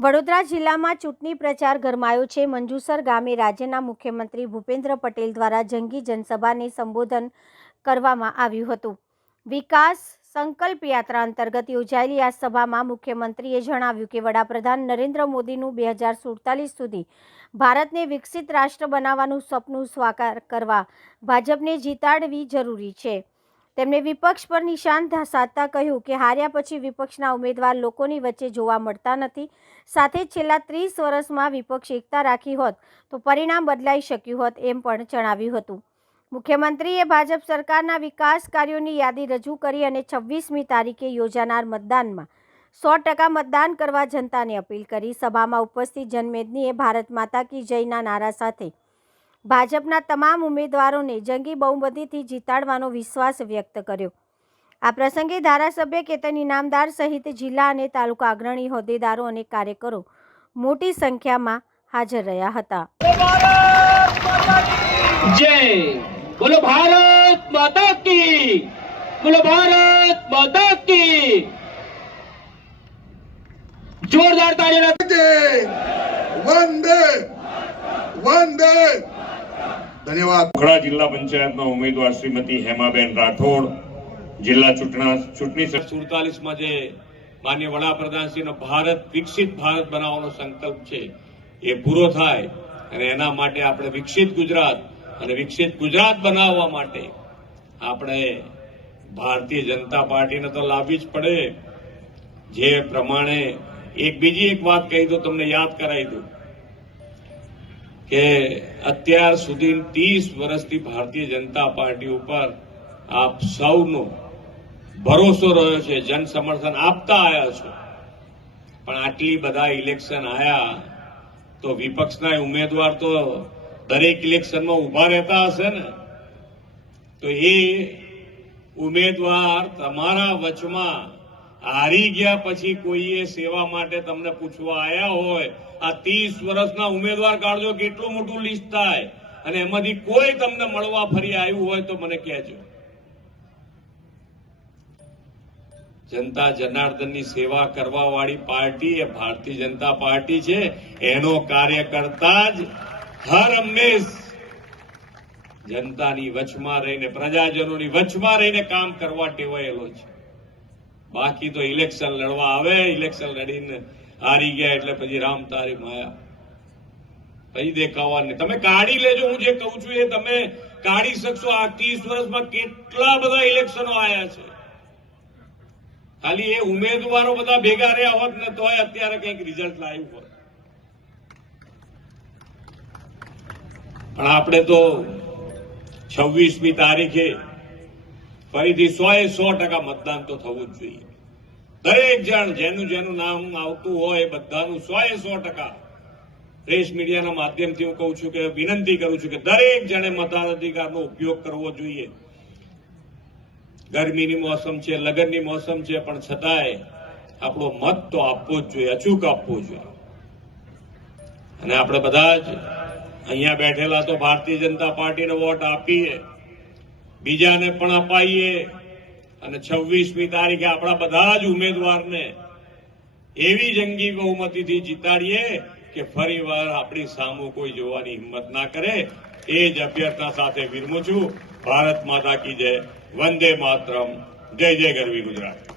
વડોદરા જિલ્લામાં ચૂંટણી પ્રચાર ગરમાયો છે। મંજુસર ગામે રાજ્યના મુખ્યમંત્રી ભૂપેન્દ્ર પટેલ દ્વારા જંગી જનસભાને સંબોધન કરવામાં આવ્યું હતું। વિકાસ સંકલ્પ યાત્રા અંતર્ગત યોજાયેલી આ સભામાં મુખ્યમંત્રીએ જણાવ્યું કે વડાપ્રધાન નરેન્દ્ર મોદીનું 2047 સુધી ભારતને વિકસિત રાષ્ટ્ર બનાવવાનું સપનું સાકાર કરવા ભાજપને જીતાડવી જરૂરી છે। તેમણે વિપક્ષ પર નિશાન સાધતા કહ્યું કે હાર્યા પછી વિપક્ષના ઉમેદવાર લોકોની વચ્ચે જોવા મળતા નથી। સાથે છેલ્લા 30 વર્ષમાં વિપક્ષ એકતા રાખી હોત તો પરિણામ બદલાઈ શક્યું હોત એમ પણ જણાવ્યું હતું। મુખ્યમંત્રીએ ભાજપ સરકારના વિકાસ કાર્યોની યાદી રજૂ કરી અને 26મી તારીખે યોજાનાર મતદાનમાં 100% મતદાન કરવા જનતાને અપીલ કરી। સભામાં ઉપસ્થિત જનમેદનીએ ભારત માતા કી જયના નારા સાથે ભાજપના તમામ ઉમેદવારોને જંગી બહુમતીથી જીતાડવાનો વિશ્વાસ વ્યક્ત કર્યો। આ પ્રસંગે ધારાસભ્ય કેતન ઇનામદાર સહિત જિલ્લા અને તાલુકા અગ્રણી હોદ્દેદારો અને કાર્યકરો મોટી સંખ્યામાં હાજર રહ્યા હતા। જય બોલો ભારત માતા કી, બોલો ભારત માતા કી। જોરદાર તાળીઓ। વંદે વંદે। ધન્યવાદ। વડોદરા જિલ્લા પંચાયતના ઉમેદવાર શ્રીમતી હેમાબેન રાઠોડ, જિલ્લા ચૂંટણી 47માં જે માનનીય વડાપ્રધાનશ્રીનો ભારત વિકસિત ભારત બનાવવાનો સંકલ્પ છે એ પૂરો થાય અને એના માટે આપણે વિકસિત ગુજરાત બનાવવા માટે આપણે ભારતીય જનતા પાર્ટીને તો લાવવી જ પડે। જે પ્રમાણે બીજી એક વાત કહી દઉં, તમને યાદ કરાવી દઉં કે અત્યાર સુધી 30 વર્ષથી ભારતીય જનતા પાર્ટી ઉપર આપ સૌનો ભરોસો રહ્યો છે, જન સમર્થન આપતા આવ્યા છો, પણ આટલી બધા ઇલેક્શન આવ્યા તો વિપક્ષના ઉમેદવાર તો દરેક ઇલેક્શનમાં ઉભા રહેતા હશે ને, તો એ ઉમેદવાર તમારા વચમાં હારી ગયા પછી કોઈએ સેવા માટે તમને પૂછવા આવ્યા હોય, આ 30 વર્ષના ઉમેદવાર કાઢજો, કેટલું મોટું લિસ્ટ થાય, અને એમાંથી કોઈ તમને મળવા ફરી આવ્યું હોય તો મને કહેજો। જનતા જનાર્દનની સેવા કરવા વાળી પાર્ટી એ ભારતીય જનતા પાર્ટી છે। એનો કાર્યકર્તા જ હર હંમેશ જનતાની વચમાં રહીને, પ્રજાજનોની વચમાં રહીને કામ કરવા ટેવાયેલો છે। બાકી તો ઇલેક્શન લડવા આવે, ઇલેક્શન લડીને હારી ગયા એટલે પછી રામ તારી માયા, પછી દેખાવા નહીં। તમે કાઢી લેજો, હું જે કહું છું એ તમે કાઢી શકશો। આ 30 વર્ષમાં કેટલા બધા ઇલેક્શનો આવ્યા છે, ખાલી એ ઉમેદવારો બધા ભેગા રહ્યા હોત ને તોય અત્યારે કંઈક રિઝલ્ટ લાવ્યું હોત, પણ આપણે તો 26મી તારીખે ફરીથી 100% મતદાન તો થવું જ જોઈએ। દરેક જણ જેનું નામ આવતું હોય બધાનું 100% પ્રેસ મીડિયાના માધ્યમથી હું કહું છું કે વિનંતી કરું છું કે દરેક જણે મતાધિકારનો ઉપયોગ કરવો જોઈએ। ગરમીની મોસમ છે, લગ્નની મોસમ છે, પણ છતાંય આપણો મત તો આપવો જ જોઈએ, અચૂક આપવો જોઈએ। અને આપણે બધા જ અહીંયા બેઠેલા તો ભારતીય જનતા પાર્ટીને વોટ આપીએ, બીજાને પણ અપાઈએ, અને 26મી તારીખે આપણા બધા જ ઉમેદવારને એવી જંગી બહુમતીથી જીતાડીએ કે ફરીવાર આપણી સામું કોઈ જોવાની હિંમત ના કરે। એ જ અભ્યર્થના સાથે વિરમું છું। ભારત માતા કી જય, વંદે માતરમ, જય જય ગરવી ગુજરાત।